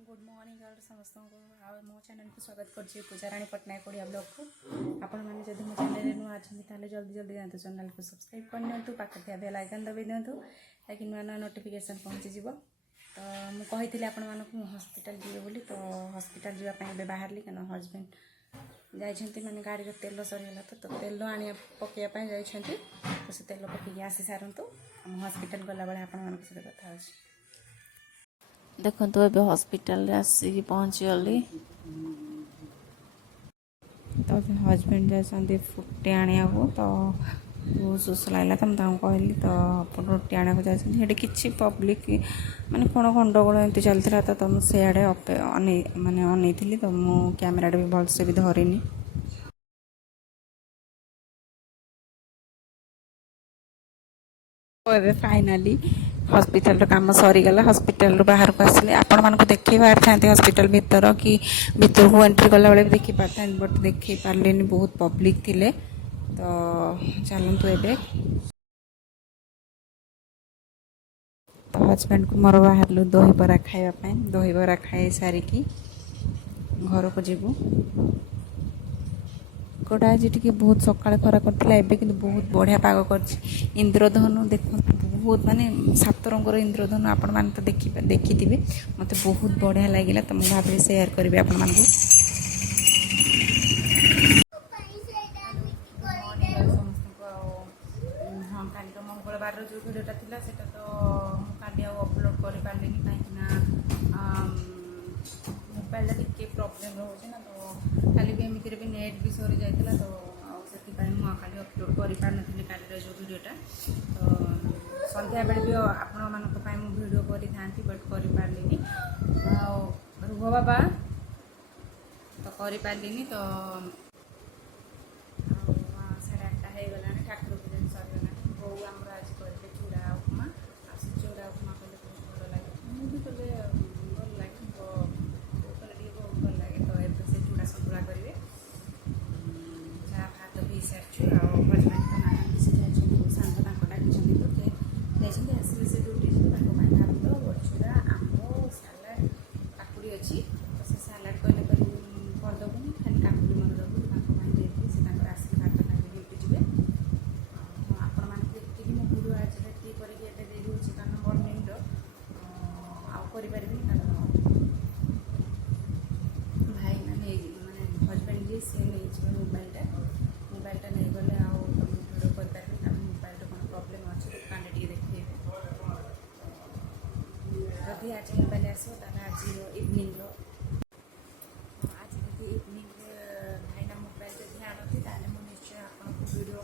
good morning all समस्त मो channel को स्वागत कर पूजाराणी पट्टनायक ओडिया ब्लॉग को आपण मैंने जब मो चैनल नुआ अच्छा जल्दी जल्दी जातु चैनल को सब्सक्राइब कर पाखे थे बेल आइकन दबाई दिंतु ताकि नुआ नुआ नोटिफिकेशन पहुँची तो मुझे आपण मानक हॉस्पिटल जीवे बोली तो हॉस्पिटल जावाई बाहर क्या हजबैंड जाइए मैंने गाड़ी तेल सरीगला तो तेल आने पकड़ापी जाइए तो से तेल पकड़ आसी सारूँ हॉस्पिटल गला बेले आपण सहित कथा देखो तो ये हॉस्पिटल आसिक पहुँची गली तो हजबैंड जाते फुटे आने को तो बहुत सुस लगे तो मुझे कहली तो आप रुटी आने को जाती कि पब्लिक माने कौन गंडगोल एमती चलता तो मुझे माने अन तो मु कैमेरा भी भलसे भी धरनी फाइनाली हॉस्पिटल काम सरीगला हॉस्पिटल बाहर को आसिले आपण मानक देखी पार था हॉस्पिटल भीतर कि भीतर को एंट्री कला बेले भी देखी पार था बट देखी पार्ले बहुत पब्लिक थिले तो चलतु ए तो हजबैंड को मोर बाहर दही बरा खावाई दही बरा खाई सारिकी घर को जीवु गोटा आज टी बहुत सका खरा करता है कि बहुत बढ़िया पाग कर इंद्रधनु देख बहुत माने 7 रंगर इंद्रधनु आपण मैंने तो देखी थे मत बहुत बढ़िया लगे तो मुझे भाव सेयार करी आपण मान हाँ काली तो मंगलवार जो भिडटा था तो काली अपलोड कर पारे कहीं मोबाइल टे प्रोब्लेम रोचे ना तो खाली भी एमती भी नेट भी सरी जाता तो से खाली अपलोड कर पारि काली जो भिडटा तो सन्ध्या बेले भी आपण मानी भिड करी था बट कर पारे रुह बाबा तो कर पारे तो 8:30 हो गला ठाकुर पूजन सरीगला बो आम आज करेंगे चूड़ा उपमा चूड़ा उपमा कले बहुत भल लगे मुझे कले भल लगे कले बहुत भल लगे तो ये से चूड़ा सतुला करेंगे चाह भात भी सारी हजबैंड तो ना से जाइए सांग डाकी तो जाइए आसले से ड्यूटी भात बड़चूड़ा आंब सालाड काकुड़ी अच्छी तो से सालाड कले करदेबुनि खाली काकुड़ी मन देबू से आसिक भात खाई ड्यूटी जी आपण मैंने देखिए मो भिडियो आज टी करके देदे कारण मर्निंग आपारे कारण भाई मैंने हजबैंड जी सी नहीं मोबाइलटा नहीं गले भिडियो कर पारे कारण मोबाइल कौन प्रोब्लेम अच्छे दुकान टे देखिए जदि आज मोबाइल आसो आज इवनिंग आज जब इवनिंग भाईना मोबाइल जब आनती ताले मुझे निश्चय आपको वीडियो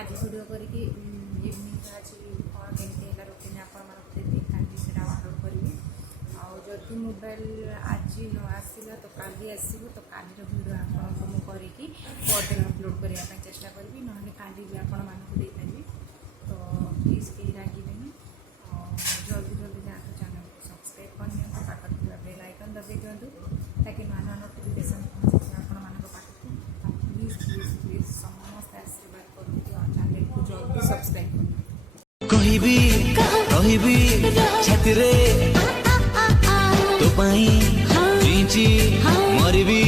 आज वीडियो करके इवनिंग आज कौन केमती है रूटीन आपड़ी से अपलोड करी आदि मोबाइल आज न आसला तो काली आसो तो काली भिडियो आपको मुझे करदिन अपलोड करने चेष्टा करी ना काली भी आपण मानी तो प्लीज कहीं रागिबेनि जल्दी जल्दी जातु चैनल को सब्सक्राइब करनी पाखे बेल आइकन दबाई दिंतु ताकि नुआ नुआ नोटिफिकेशन पहुँचे आपण पाखक प्लीज प्लीज प्लीज समस्त आशीर्वाद करूँ चैनल को जल्दी सब्सक्राइब कर छाती रे तो पाई मरबी